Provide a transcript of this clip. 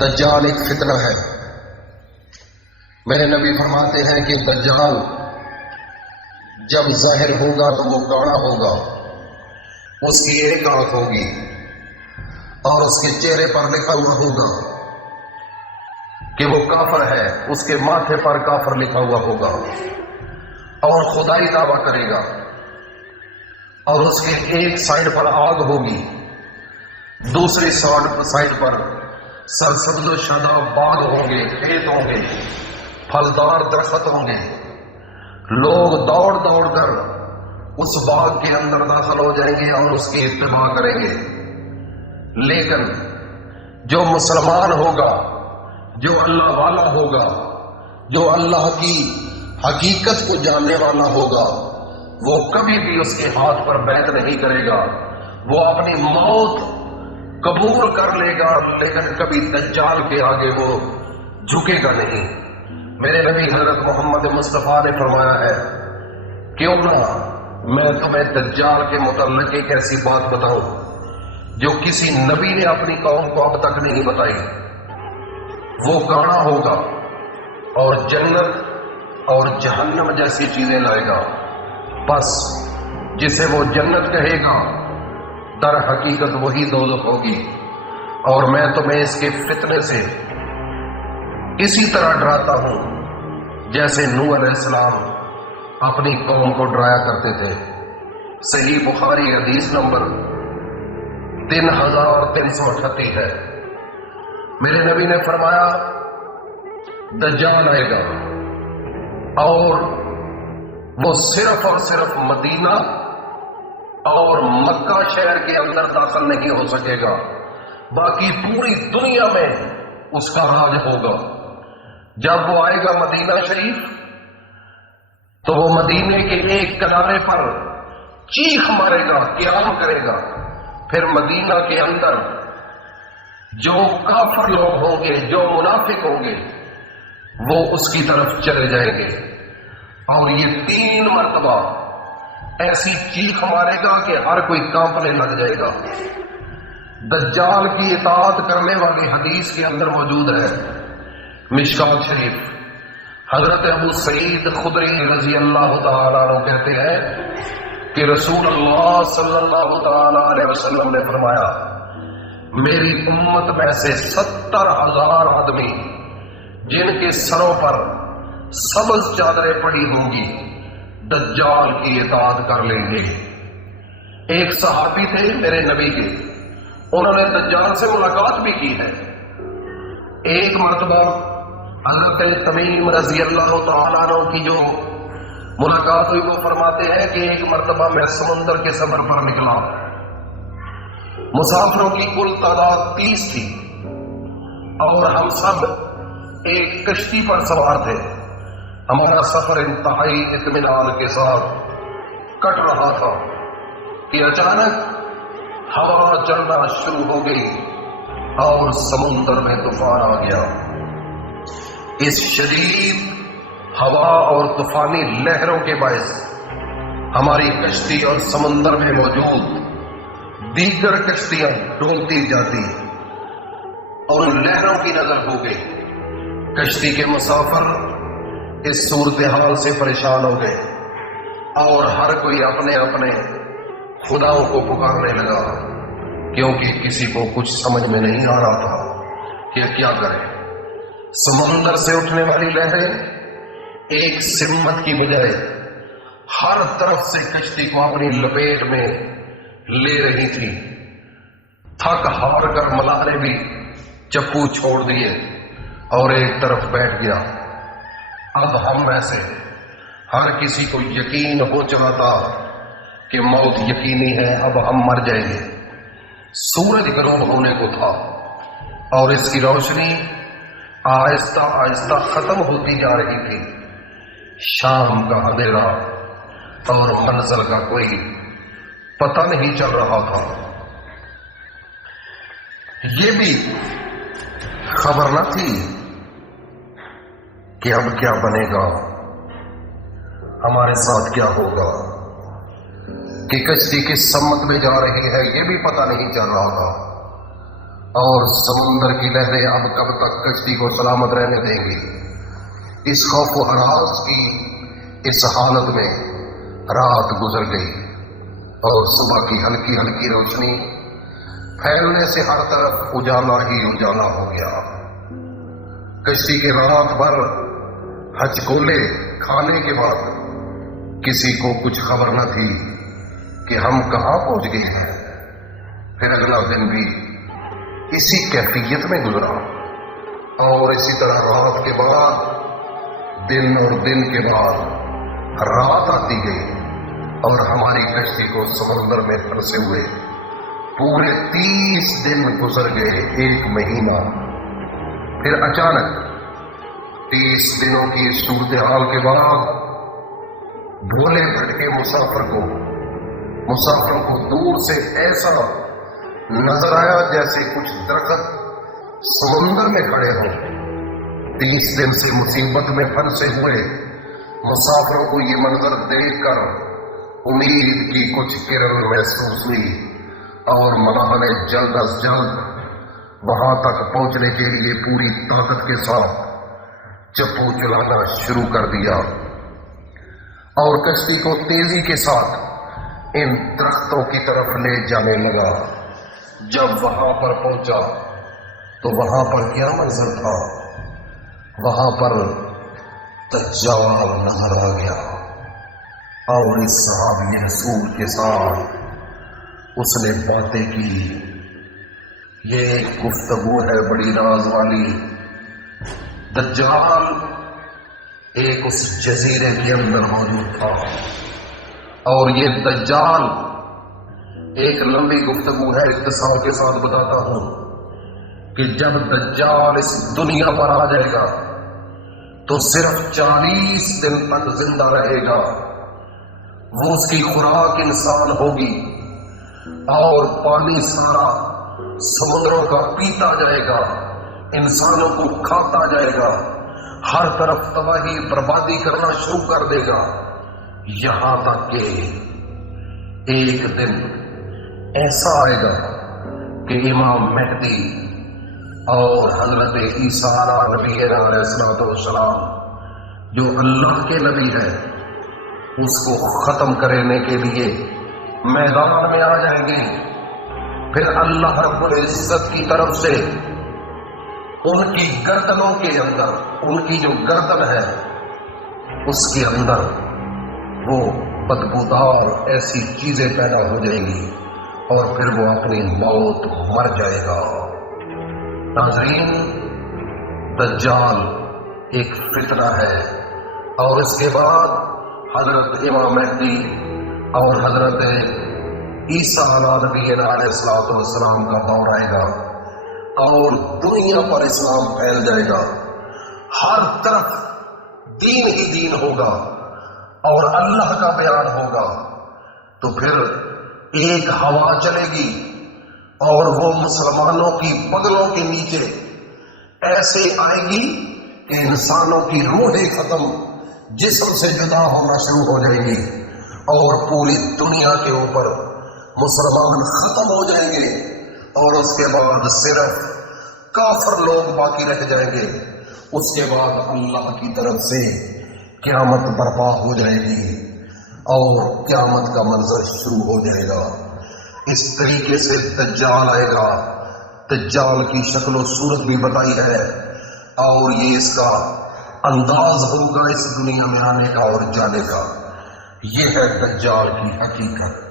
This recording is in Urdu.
دجال ایک فتنہ ہے۔ میرے نبی فرماتے ہیں کہ دجال جب ظاہر ہوگا تو وہ کاڑا ہوگا، اس کی ایک آنکھ ہوگی اور اس کے چہرے پر لکھا ہوا ہوگا کہ وہ کافر ہے، اس کے ماتھے پر کافر لکھا ہوا ہوگا اور خدائی دعویٰ کرے گا، اور اس کے ایک سائیڈ پر آگ ہوگی، دوسری سائیڈ پر سرسبز و شاداب باغ ہوں گے، کھیت ہوں گے، پھلدار درخت ہوں گے۔ لوگ دوڑ دوڑ کر اس باغ کے اندر داخل ہو جائیں گے اور اس کی اتباع کریں گے، لیکن جو مسلمان ہوگا، جو اللہ والا ہوگا، جو اللہ کی حقیقت کو جاننے والا ہوگا، وہ کبھی بھی اس کے ہاتھ پر بیعت نہیں کرے گا، وہ اپنی موت قبول کر لے گا، لیکن کبھی دجال کے آگے وہ جھکے گا نہیں۔ میرے نبی حضرت محمد مصطفیٰ نے فرمایا ہے، کیوں نہ میں تمہیں دجال کے متعلق ایک ایسی بات بتاؤں جو کسی نبی نے اپنی قوم کو اب تک نہیں بتائی۔ وہ کاڑا ہوگا اور جنت اور جہنم جیسی چیزیں لائے گا، بس جسے وہ جنت کہے گا در حقیقت وہی دوزخ ہوگی۔ اور میں تمہیں اس کے فتنے سے اسی طرح ڈراتا ہوں جیسے نوح علیہ السلام اپنی قوم کو ڈرایا کرتے تھے۔ صحیح بخاری حدیث نمبر 3338 ہے۔ میرے نبی نے فرمایا دجال آئے گا اور وہ صرف اور صرف مدینہ اور مکہ شہر کے اندر داخل نہیں ہو سکے گا، باقی پوری دنیا میں اس کا راج ہوگا۔ جب وہ آئے گا مدینہ شریف تو وہ مدینے کے ایک کنارے پر چیخ مارے گا، قیام کرے گا، پھر مدینہ کے اندر جو کافر لوگ ہوں گے، جو منافق ہوں گے، وہ اس کی طرف چلے جائیں گے، اور یہ 3 مرتبہ ایسی چیخ مارے گا کہ ہر کوئی کانپنے لگ جائے گا۔ دجال کی اطاعت کرنے والی حدیث کے اندر موجود ہے، مشکات شریف، حضرت ابو سعید خدری رضی اللہ تعالیٰ عنہ کہتے ہیں کہ رسول اللہ صلی اللہ تعالیٰ علیہ وسلم نے فرمایا، میری امت میں سے 70,000 آدمی جن کے سروں پر سبز چادریں پڑی ہوں گی دجال کی اطاعت کر لیں گے۔ ایک صحابی تھے میرے نبی کے، انہوں نے دجال سے ملاقات بھی کی ہے۔ ایک مرتبہ حضرت تمیم رضی اللہ تعالیٰ عنہ کی جو ملاقات ہوئی، وہ فرماتے ہیں کہ ایک مرتبہ میں سمندر کے سفر پر نکلا، مسافروں کی کل تعداد 30 تھی اور ہم سب ایک کشتی پر سوار تھے۔ ہمارا سفر انتہائی اطمینان کے ساتھ کٹ رہا تھا کہ اچانک ہوا چلنا شروع ہو گئی اور سمندر میں طوفان آ گیا۔ اس شدید ہوا اور طوفانی لہروں کے باعث ہماری کشتی اور سمندر میں موجود دیگر کشتیاں ڈوبتی جاتی اور ان لہروں کی نظر ہو گئی۔ کشتی کے مسافر اس صورتحال سے پریشان ہو گئے اور ہر کوئی اپنے اپنے خداؤں کو پکارنے لگا، کیونکہ کسی کو کچھ سمجھ میں نہیں آ رہا تھا کہ کیا کرے۔ سمندر سے اٹھنے والی لہریں ایک سمت کی بجائے ہر طرف سے کشتی کو اپنی لپیٹ میں لے رہی تھی۔ تھک ہار کر ملاح نے بھی چپو چھوڑ دیے اور ایک طرف بیٹھ گیا۔ اب ہم میں سے ہر کسی کو یقین ہو چکا تھا کہ موت یقینی ہے، اب ہم مر جائیں گے۔ سورج غروب ہونے کو تھا اور اس کی روشنی آہستہ آہستہ ختم ہوتی جا رہی تھی۔ شام کا اندھیرا اور منزل کا کوئی پتہ نہیں چل رہا تھا۔ یہ بھی خبر نہ تھی کہ اب کیا بنے گا، ہمارے ساتھ کیا ہوگا، کہ کشتی کس سمت میں جا رہی ہے یہ بھی پتہ نہیں چل رہا تھا۔ اور سمندر کی لہریں اب کب تک کشتی کو سلامت رہنے دیں گی؟ اس خوف و ہراس کی اس حالت میں رات گزر گئی اور صبح کی ہلکی ہلکی روشنی پھیلنے سے ہر طرف اجالا ہی اجالا ہو گیا۔ کشتی کے رات بھر ہچکولے کھانے کے بعد کسی کو کچھ خبر نہ تھی کہ ہم کہاں پہنچ گئے ہیں۔ پھر اگلا دن بھی اسی کیفیت میں گزرا اور اسی طرح رات کے بعد دن اور دن کے بعد رات آتی گئی اور ہماری کشتی کو سمندر میں پھنسے ہوئے پورے 30 دن گزر گئے، 1 مہینہ۔ پھر اچانک 30 دنوں کی صورتحال کے بعد بھولے بھٹکے مسافر کو دور سے ایسا نظر آیا جیسے کچھ درخت سمندر میں کھڑے ہوں۔ 30 دن سے مصیبت میں پھنسے ہوئے مسافروں کو یہ منظر دیکھ کر امید کی کچھ کرن محسوس ہوئی اور ملاح نے جلد از جلد وہاں تک پہنچنے کے لیے پوری طاقت کے ساتھ چپو چلانا شروع کر دیا اور کشتی کو تیزی کے ساتھ ان درختوں کی طرف لے جانے لگا۔ جب وہاں پر پہنچا تو وہاں پر کیا منظر تھا؟ وہاں پر دجال نظر آ گیا اور اس صحابی رسول کے ساتھ اس نے باتیں کی۔ یہ ایک گفتگو ہے بڑی راز والی۔ دجال ایک اس جزیرے کے اندر موجود تھا اور یہ دجال ایک لمبی گفتگو ہے، اختصار کے ساتھ بتاتا ہوں کہ جب دجال اس دنیا پر آ جائے گا تو صرف 40 دن تک زندہ رہے گا۔ وہ اس کی خوراک انسان ہوگی اور پانی سارا سمندروں کا پیتا جائے گا، انسانوں کو کھاتا جائے گا، ہر طرف تباہی بربادی کرنا شروع کر دے گا، یہاں تک کہ ایک دن ایسا آئے گا کہ امام مہدی اور حضرت عیسیٰ نبی علیہ السلام جو اللہ کے نبی ہے اس کو ختم کرنے کے لیے میدان میں آ جائیں گے۔ پھر اللہ رب العزت کی طرف سے ان کی گردنوں کے اندر، ان کی جو گردن ہے اس کے اندر وہ بدبودار ایسی چیزیں پیدا ہو جائیں گی اور پھر وہ اپنی موت مر جائے گا۔ ناظرین، دجال ایک فتنہ ہے اور اس کے بعد حضرت امام مہدی اور حضرت عیسیٰ نبی علیہ السلام کا دور آئے گا اور دنیا پر اسلام پھیل جائے گا، ہر طرف دین ہی دین ہوگا اور اللہ کا بیان ہوگا۔ تو پھر ایک ہوا چلے گی اور وہ مسلمانوں کی پگلوں کے نیچے ایسے آئے گی کہ انسانوں کی روحیں ختم جسم سے جدا ہونا شروع ہو جائیں گی اور پوری دنیا کے اوپر مسلمان ختم ہو جائیں گے اور اس کے بعد صرف کافر لوگ باقی رہ جائیں گے۔ اس کے بعد اللہ کی طرف سے قیامت برپا ہو جائے گی اور قیامت کا منظر شروع ہو جائے گا۔ اس طریقے سے دجال آئے گا۔ دجال کی شکل و صورت بھی بتائی ہے اور یہ اس کا انداز ہوگا اس دنیا میں آنے کا اور جانے کا۔ یہ ہے دجال کی حقیقت۔